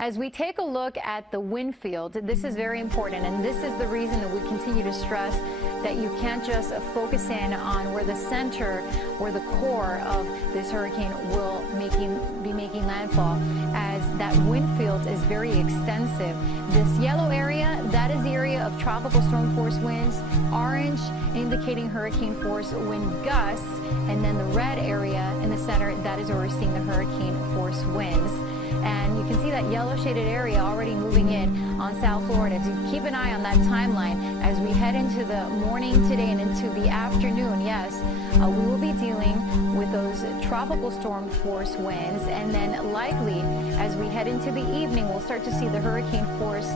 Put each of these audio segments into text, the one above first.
As we take a look at the wind field, this is very important, and this is the reason that we continue to stress that you can't just focus in on where the center or the core of this hurricane will be making landfall, as that wind field is very extensive. This yellow area, that is the area of tropical storm force winds, orange indicating hurricane force wind gusts, and then the red area in the center, that is where we're seeing the hurricane force winds. And you can see that yellow shaded area already moving in on South Florida. So keep an eye on that timeline as we head into the morning today and into the afternoon. Yes, we will be dealing with those tropical storm force winds. And then likely as we head into the evening, we'll start to see the hurricane force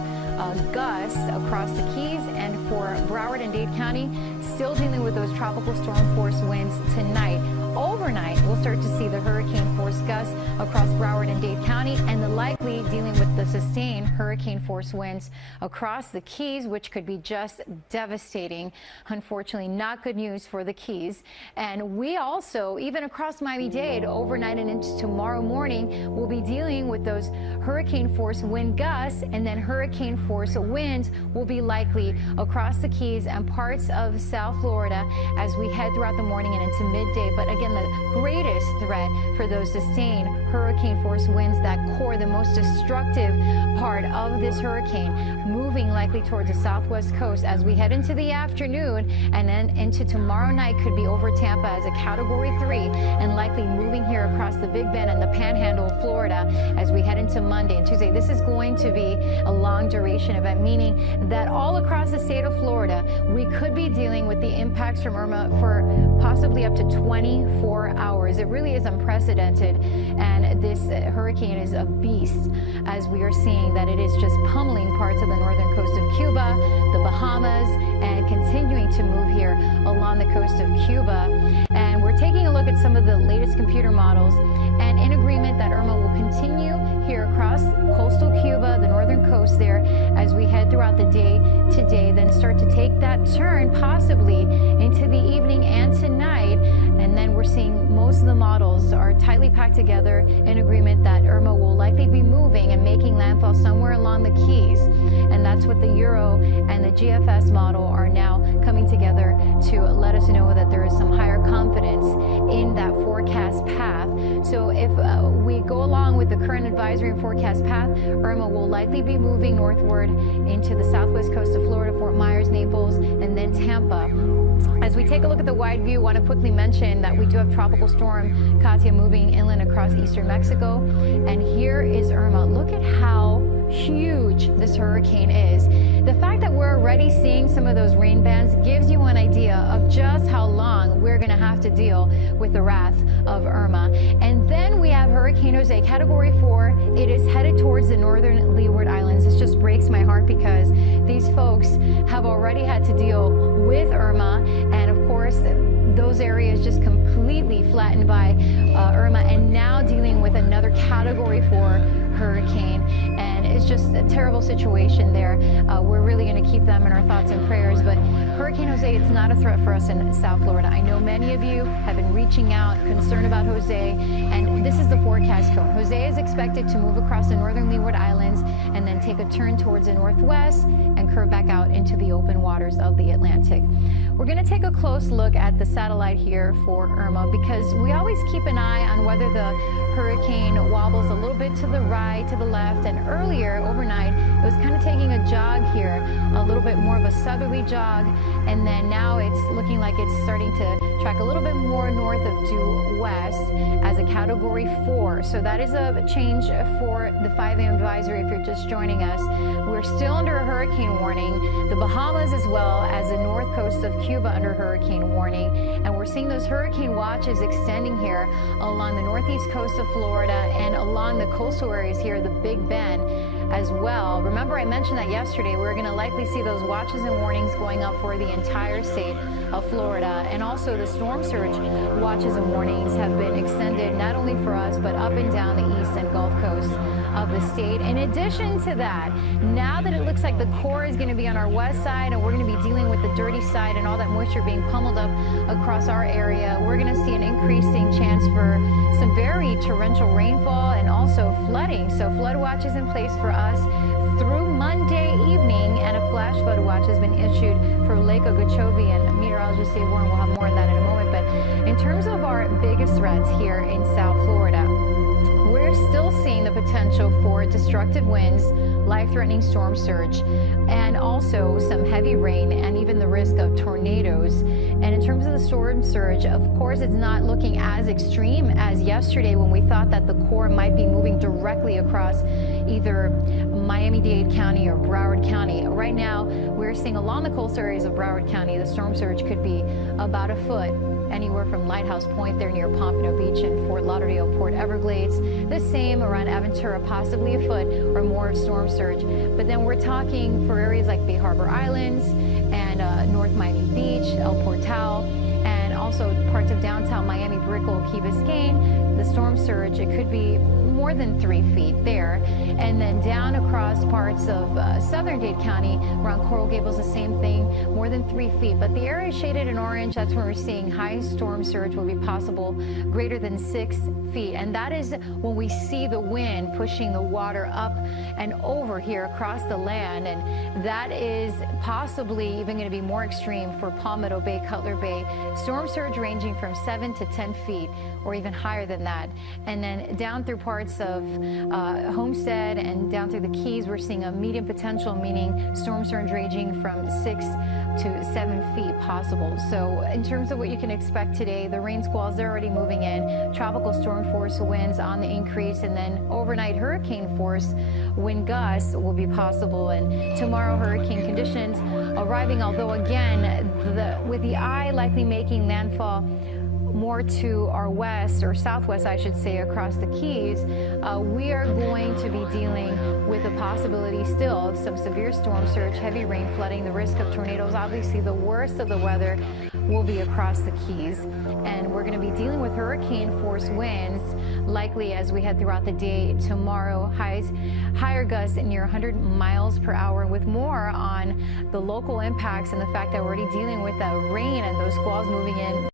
gusts across the Keys. And for Broward and Dade County, still dealing with those tropical storm force winds tonight. Overnight, we'll start to see the hurricane force gusts across Broward and Dade County, and the likely dealing with the sustained hurricane force winds across the Keys, which could be just devastating. Unfortunately, not good news for the Keys. And we also, even across Miami-Dade, overnight and into tomorrow morning, we'll be dealing with those hurricane force wind gusts, and then hurricane force winds will be likely across the Keys and parts of South Florida as we head throughout the morning and into midday. But again, the greatest threat for those sustained hurricane force winds, that core, the most destructive part of this hurricane, moving likely towards the southwest coast as we head into the afternoon, and then into tomorrow night could be over Tampa as a Category 3, and likely moving here across the Big Bend and the Panhandle of Florida as we head into Monday and Tuesday. This is going to be a long duration event, meaning that all across the state of Florida, we could be dealing with the impacts from Irma for possibly up to 24 hours. It really is unprecedented, and this hurricane is a beast, as we are seeing that it is just pummeling parts of the northern coast of Cuba, the Bahamas, and continuing to move here along the coast of Cuba. And we're taking a look at some of the latest computer models, and in agreement that Irma will continue here across coastal Cuba, the northern coast there, as we head throughout the day today, then start to take that turn possibly into the evening and tonight. And then we're seeing most of the models are tightly packed together in agreement that Irma will likely be moving and making landfall somewhere along the Keys. And that's what the Euro and the GFS model are now coming together to let us know that there is some higher confidence in that forecast path. So if we go along with the current advisory and forecast path, Irma will likely be moving northward into the southwest coast of Florida, Fort Myers, Naples, and then Tampa. As we take a look at the wide view, I want to quickly mention that we do have Tropical Storm Katia moving inland across eastern Mexico. And here is Irma. Look at how huge this hurricane is. The fact that we're already seeing some of those rain bands gives you an idea of just how long we're going to have to deal with the wrath of Irma. And then we have Hurricane Jose, Category 4. It is headed towards the northern Leeward Islands. This just breaks my heart because these folks have already had to deal with Irma, and of course those areas just completely flattened by Irma, and now dealing with another Category 4 hurricane. And it's just a terrible situation there. We're really going to keep them in our thoughts and prayers. But Hurricane Jose, it's not a threat for us in South Florida. I know many of you have been reaching out, concerned about Jose, and this is the forecast cone. Jose is expected to move across the northern Leeward Islands and then take a turn towards the northwest and curve back out into the open waters of the Atlantic. We're going to take a close look at the satellite here for Irma, because we always keep an eye on whether the hurricane wobbles a little bit to the right, to the left, and earlier overnight it was kind of taking a jog here, a little bit more of a southerly jog, and then now it's looking like it's starting to track a little bit more north of due west as a Category 4. So that is a change for the 5 a.m. advisory if you're just joining us. We're still under a hurricane warning, the Bahamas as well as the north coast of Cuba under hurricane warning, and we're seeing those hurricane watches extending here along the northeast coast of Florida and along the coastal areas here, the Big Bend as well. Remember, I mentioned that yesterday. We're going to likely see those watches and warnings going up for the entire state of Florida, and also the storm surge watches and warnings have been extended not only for us but up and down the east and Gulf Coast of the state. In addition to that, now that it looks like the core is going to be on our west side and we're going to be dealing with the dirty side and all that moisture being pummeled up across our area, we're going to see an increasing chance for some very torrential rainfall and also flooding. So flood watch is in place for us through Monday evening, and a flash flood watch has been issued for Lake Okeechobee, and meteorologists say we'll have more on that in a moment. But in terms of our biggest threats here in South Florida, we're still seeing the potential for destructive winds, life-threatening storm surge, and also some heavy rain and even the risk of tornadoes. And in terms of the storm surge, of course, it's not looking as extreme as yesterday when we thought that the core might be moving directly across either Miami-Dade County or Broward County. Right now, we're seeing along the coastal areas of Broward County, the storm surge could be about a foot, anywhere from Lighthouse Point there near Pompano Beach and Fort Lauderdale, Port Everglades. The same around Aventura, possibly a foot or more of storm surge. But then we're talking for areas like Bay Harbor Islands and North Miami Beach, El Portal, and also parts of downtown Miami, Brickell, Key Biscayne. The storm surge, it could be more than 3 feet there. And then down across parts of southern Dade County, around Coral Gables, the same thing, more than 3 feet. But the area shaded in orange, that's where we're seeing high storm surge will be possible, greater than 6 feet. And that is when we see the wind pushing the water up and over here across the land. And that is possibly even going to be more extreme for Palmetto Bay, Cutler Bay. Storm surge ranging from 7 to 10 feet or even higher than that. And then down through parts of Homestead and down through the Keys, we're seeing a medium potential, meaning storm surge ranging from 6 to 7 feet possible. So in terms of what you can expect today, the rain squalls, they're already moving in. Tropical storm force winds on the increase, and then overnight hurricane force wind gusts will be possible. And tomorrow, hurricane conditions arriving, although again, with the eye likely making landfall more to our west or southwest, I should say, across the Keys, we are going to be dealing with the possibility still of some severe storm surge, heavy rain, flooding, the risk of tornadoes. Obviously, the worst of the weather will be across the Keys, and we're going to be dealing with hurricane force winds likely as we head throughout the day tomorrow. Higher gusts near 100 miles per hour, with more on the local impacts and the fact that we're already dealing with that rain and those squalls moving in.